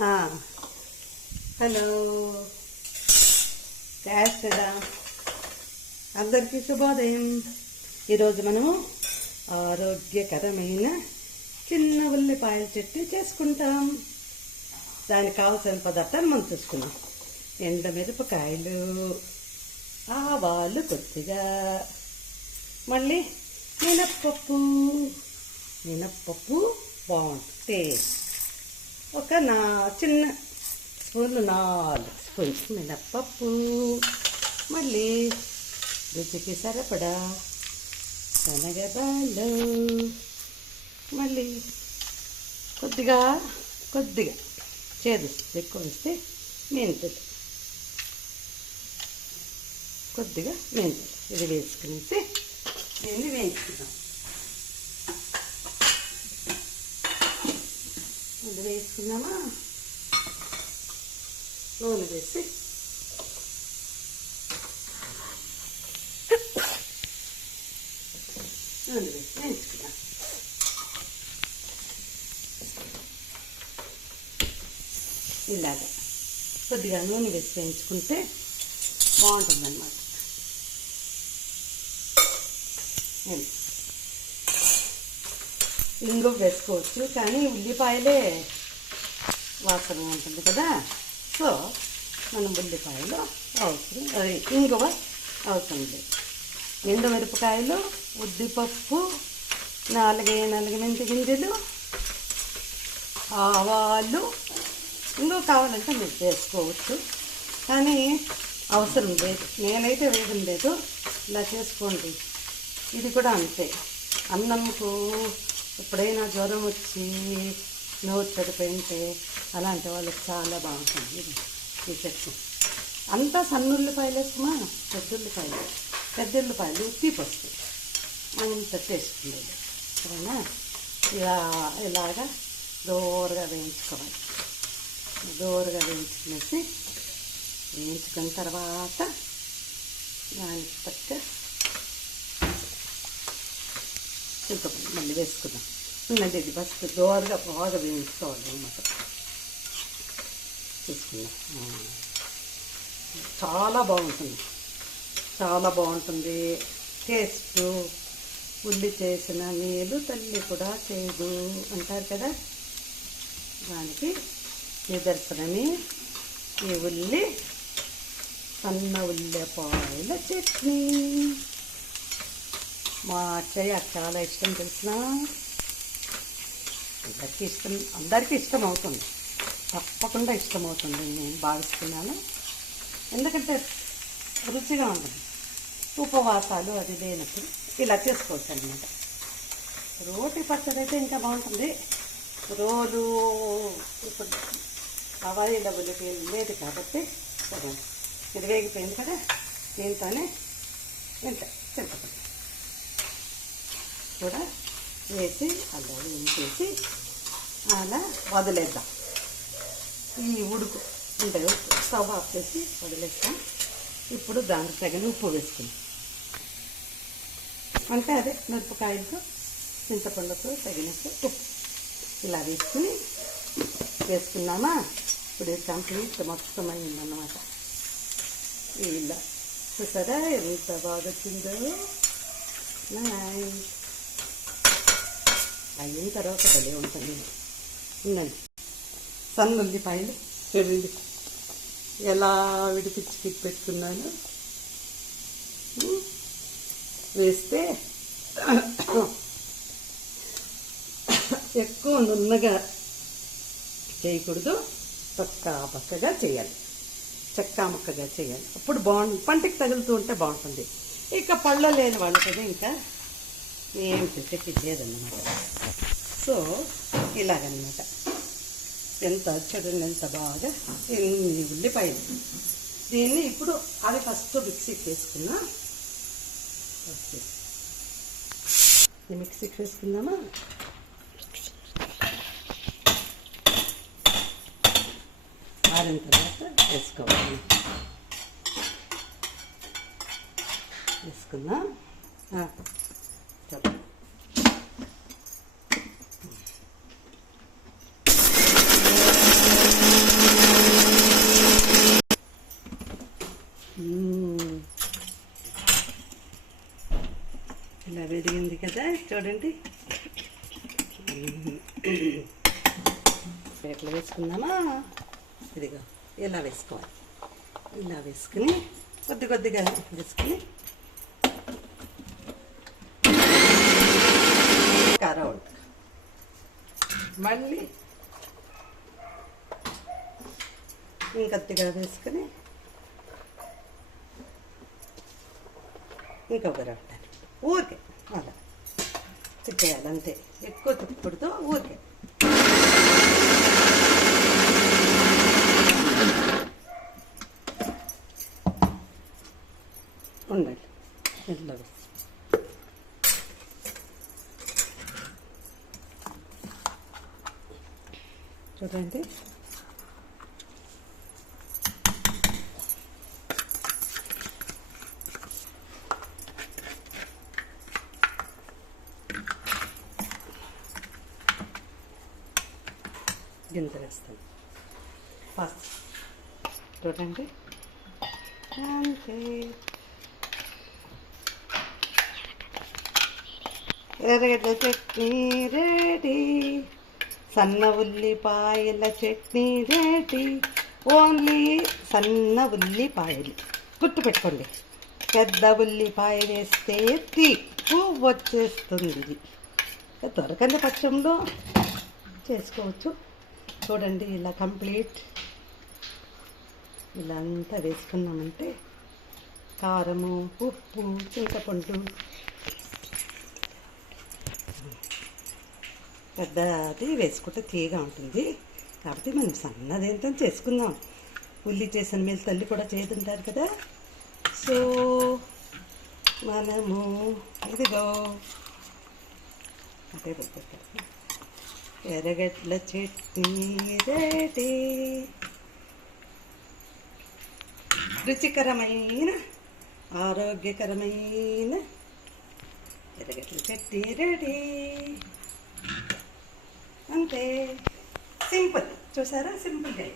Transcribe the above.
Hello క్యాస్టరా అందరికీ శుభోదయం. ఈరోజు మనము ఆరోగ్యకరమైన చిన్న ఉల్లిపాయల చట్నీ చేసుకుంటాం. దానికి కావాల్సిన పదార్థాలు మనం చూసుకున్నాం. ఎండమిరపకాయలు, ఆవాలు కొద్దిగా, మళ్ళీ మినప్పప్పు బాగుంటుంది. ఒక చిన్న స్పూన్లు 4 స్పూన్స్ మినప్పప్పు, మళ్ళీ రుచికి సరిపడా శనగబాలు, మళ్ళీ కొద్దిగా చేదు ఎక్కువ వేస్తే మెంతులు, కొద్దిగా మెంతులు ఇది వేసుకునేసి దీన్ని వేయించుకుందాం. ఇది వేసుకున్నామా, నూనె వేసి వేయించుకున్నాం. ఇలాగ కొద్దిగా నూనె వేసి వేయించుకుంటే బాగుంటుందన్నమాట. ఇంగువ వేసుకోవచ్చు, కానీ ఉల్లిపాయలే వాసన ఉంటుంది కదా, సో మనం ఉల్లిపాయలు అవసరం, ఇంగువ అవసరం లేదు. ఎండుమిరపకాయలు, ఉద్దిపప్పు, 4 మెంతి గింజలు, ఆవాలు, ఇంగువ కావాలంటే మీరు వేసుకోవచ్చు, కానీ అవసరం లేదు. నేనైతే వేయడం లేదు, ఇలా చేసుకోండి. ఇది కూడా అంతే. అన్నంకు ఎప్పుడైనా జ్వరం వచ్చి నోరు చెడిపోయింటే అలాంటి వాళ్ళకి చాలా బాగుంటుంది ఈ చట్నీ. అంతా సన్నుల్లిపాయలు వేసుకుమా, పెద్దుల్లిపాయలు తీపి వస్తాయి, అంత టేస్ట్ లేదు. సరేనా? ఇలాగా దోరగా వేయించుకోవాలి. దోరగా వేయించుకున్న తర్వాత దానికి తగ్గ చింతపండు మళ్ళీ వేసుకుందాం. ఉన్నది ఇది ఫస్ట్ దోరగా బాగా వేయించుకోవాలి అన్నమాట. తీసుకుందాం. చాలా బాగుంటుంది టేస్ట్. ఉల్లి చేసిన మేలు తల్లి కూడా చేయదు అంటారు కదా, దానికి నిదర్శనమే ఈ సన్న ఉల్లిపాయల చట్నీ. మా అచ్చయ్య చాలా ఇష్టం, తెలిసిన అందరికీ ఇష్టం అవుతుంది, తప్పకుండా ఇష్టమవుతుంది నేను భావిస్తున్నాను. ఎందుకంటే రుచిగా ఉంటుంది. ఉపవాసాలు అది లేనప్పుడు ఇలా చేసుకోవచ్చు అన్నమాట. రోటి పచ్చడి అయితే ఇంకా బాగుంటుంది. రోజు ఇప్పుడు అవైలబిలిటీ లేదు కాబట్టి ఇది వేగిపోయింది కదా, దీంతోనే చింతపండు కూడా వేసి అలా వేసి అలా వదిలేద్దాం. ఈ ఉడుకు అంటే స్టవ్ ఆఫ్ చేసి వదిలేస్తాం. ఇప్పుడు దానికి తగిన ఉప్పు వేసుకుందాం. అంటే అదే మిరపకాయలతో చింతపండుతో తగినట్టు ఉప్పు ఇలా వేసుకున్నామా. ఇప్పుడు కంప్లీట్ మొత్తం అయిందన్నమాట. ఇలా చూసారా ఎంత బాగా వచ్చిందో. అయిన తర్వాత భలే ఉంటుంది. ఉండండి, సన్న ఉల్లిపాయలు చూడండి ఎలా విడిపించి పెట్టుకున్నాను. వేస్తే ఎక్కువ నున్నగా చేయకూడదు, పక్కగా చేయాలి, చెక్కాముక్కగా చేయాలి. అప్పుడు బాగుంటుంది, పంటికి తగులుతూ ఉంటే బాగుంటుంది. ఇక పళ్ళు లేని వాళ్ళు కదా ఇంకా ఏం చెప్పి లేదన్నమాట. సో ఇలాగన్నమాట. చూడండి ఎంత బాగా ఎన్ని ఉల్లిపాయలు. దీన్ని ఇప్పుడు అది ఫస్ట్ మిక్సీకి వేసుకున్నా. మిక్సీకి వేసుకుందామా. ఆరిన తర్వాత వేసుకోవాలి. వేసుకుందాం. చెప్పండి. ఇలా వేడిగింది కదా, చూడండి. ప్లేట్లో వేసుకుందామా? ఇదిగో ఇలా వేసుకోవాలి. ఇలా వేసుకుని కొద్ది కొద్దిగా వేసుకుని రౌండ్ మళ్ళీ ఇంకొద్దిగా వేసుకుని ఇంకొక రౌండ్ అని ఊరికే అలా తిప్పేయాలి, అంతే. ఎక్కువ తిప్పకూడదు, ఊరికే. ఉండండి ఇలా వేసి చూడండి. గింజ వేస్తాను ఫస్ట్, చూడండి. అంతే. ఎర్రగడ్డ చట్నీ రెడీ, సన్న ఉల్లిపాయల చట్నీ రెడీ. ఓన్లీ సన్న ఉల్లిపాయలు గుర్తుపెట్టుకోండి. పెద్ద ఉల్లిపాయ వేస్తే తీపు వచ్చేస్తుంది. దొరకని పక్షంలో చేసుకోవచ్చు. చూడండి, ఇలా కంప్లీట్ ఇలా అంతా వేసుకున్నామంటే కారము, ఉప్పు, చింతపండు, పెద్దది వేసుకుంటే తీయగా ఉంటుంది. కాబట్టి మనం సన్నదేంతో చేసుకుందాం. ఉల్లి చేసిన మీద తల్లి కూడా చేతుంటారు కదా. సో మనము ఇదిగో అదే పెట్టారు, ఎర్రగడ్డల చట్నీ రెడీ. రుచికరమైన ఆరోగ్యకరమైన ఎర్రగడ్డల చట్నీ రెడీ. అంతే, సింపుల్. చూసారా, సింపుల్గా.